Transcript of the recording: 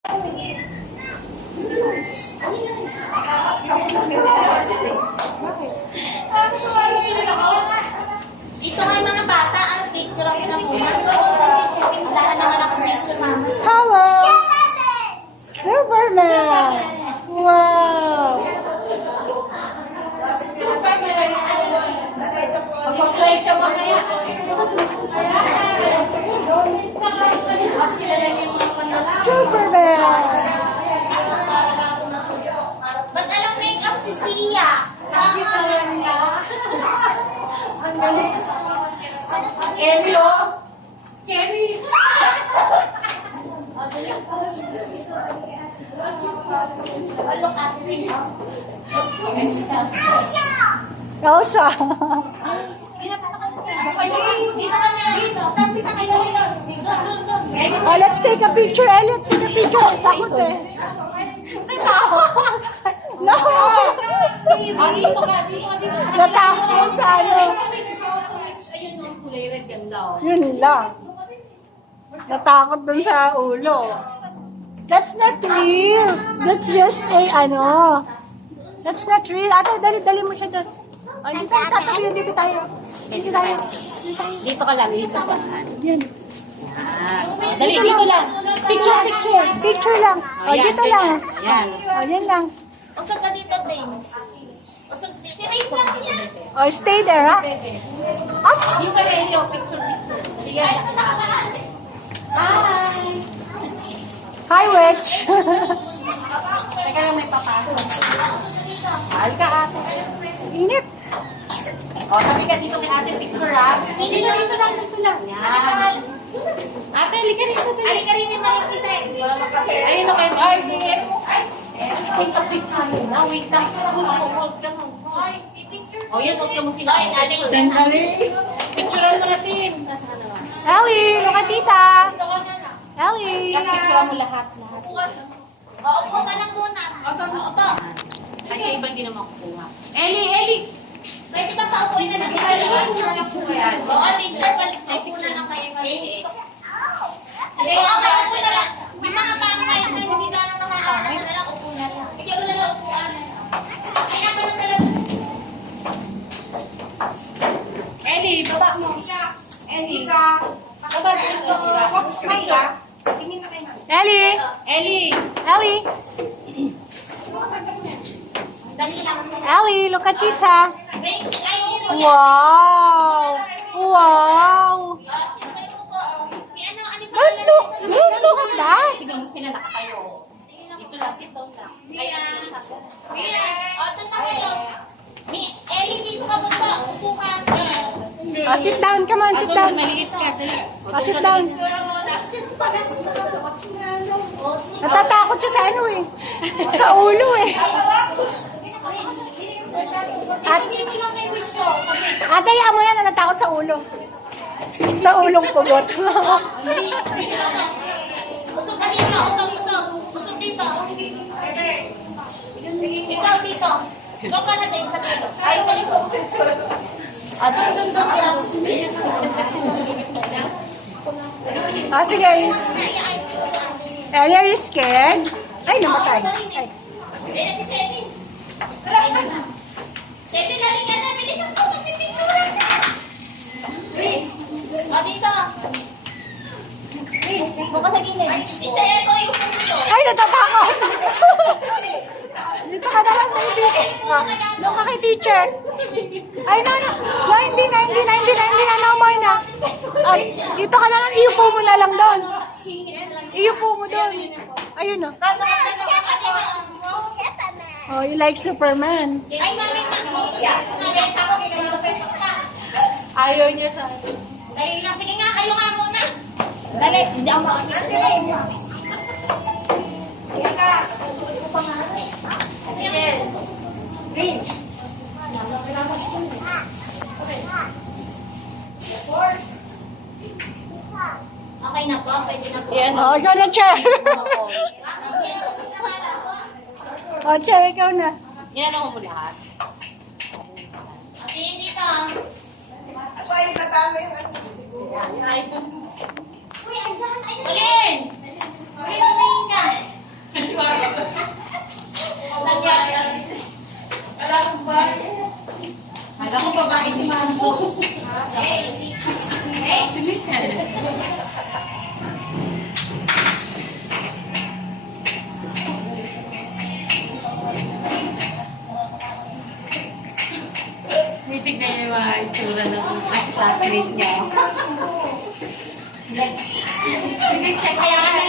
Dito kayo mga bata, ang picture ako na muna. Wala na naman ako picture, mama. Hello! Superman! Wow! Superman! Mag-play siya mamaya. Superman! Ba't alam make-up si Sia? Ang galing. Scary, oh. Scary. Look at me. Elsa! Oh, let's take a picture, Let's take a picture. Takot eh. No! Dito ka, dito ka, dito ka. Natakot yun sa ano. Ayun, yung kulay red, ganda, oh. Yun lang. Natakot dun sa ulo. That's not real. That's just a ano. That's not real. Ate, dali mo siya doon. Ay, dito tayo. Dito tayo. Dito tayo. Dito ka lang, dito sa... Yan. Dali, dito lang. Picture, picture. Picture lang. Oh, yan, dito ganyan. lang. Yan. Oh, yan lang. Usog ka dito, James. Usog dito. Si Race lang yan. Oh, stay there, ha? Up. Yung kay Elio, picture, picture. Dali, yan. Hi! Hi, Witch. Teka lang, may papasok. Hi ka, ate. Init. O, tabi ka dito kay ate, picture, ha? Dito lang, dito lang. Yan. Ate, halika rito, dali. Halika rin yung maling isa eh. Ayun na kayo. Ay, sige. Wait up, picture mo na. Wait lang. Hold lang. O, yan, susunod mo sila. Picturean mo natin. Nasa ka naman. Ellie, look at tita. Ellie. Tapos picturean mo lahat. Upo ka lang muna. Upo. Ay, yung iba hindi naman kukuha. Ellie! Pwede ba paupuin na lang tayo? Oo, teacher, paupo na lang kayo maliit. Okay, upo na lang. May mga bangkay na hindi gano'n nakakaalas na lang, upo na lang. Ikaw na lang upuan. Kaya pa lang talaga. Ellie, baba mo. Ellie. Baba dito. Picture. Ellie. Ellie. Ellie. Dali lang. Ellie, look at tita. Ay, Wow. Wow. si ano pa Look at that. Tignan mo sila nakatayo. Dito lang, sit down lang. O, doon na kayo. Ellie, dito ka punta. Upo ka. Oh, sit down. Come on, sit down. Maliit ka, dali. Oh, sit down. Natatakot siya sa ano eh. Sa ulo eh. Ate, yan mo na natatakot sa ulo. Sa ulong pugot. Usog ka dito. Usog. Usog dito. Ikaw dito. Doon ka na din sa dito. Ay, sa likod. Doon lang. Ah, sige guys. Ellie, are you scared? Ay, namatay. Ay. Si Ceci. Ceci, dali ka na. Bilisan mo. Magpipicturan ka. O, dito. Buka sa gilid. Dito, ito yung punto. Ay, natatakot. Dito ka na lang, baby. Doon ka kay teacher. Ay, no. Hindi na. No more na. At dito ka na lang, iupo mo na lang doon. Iupo mo doon. Ayun, no. Oh, you like Superman. Ay, mami, Ayaw niya sa... dali lang. Sige nga, kayo nga muna. Dali, hindi ako makakita. Sige ka. Okay na po, pwede na po. Yan. Oh, ikaw na, chair. Oh, chair, ikaw na. Yan ako mo lahat. Tingin dito. Uy, andyan! Ayun! Ulin! Ulin, tumingin ka! Titignan niyo yung mga itsura ng classmate niya. Kaya nga,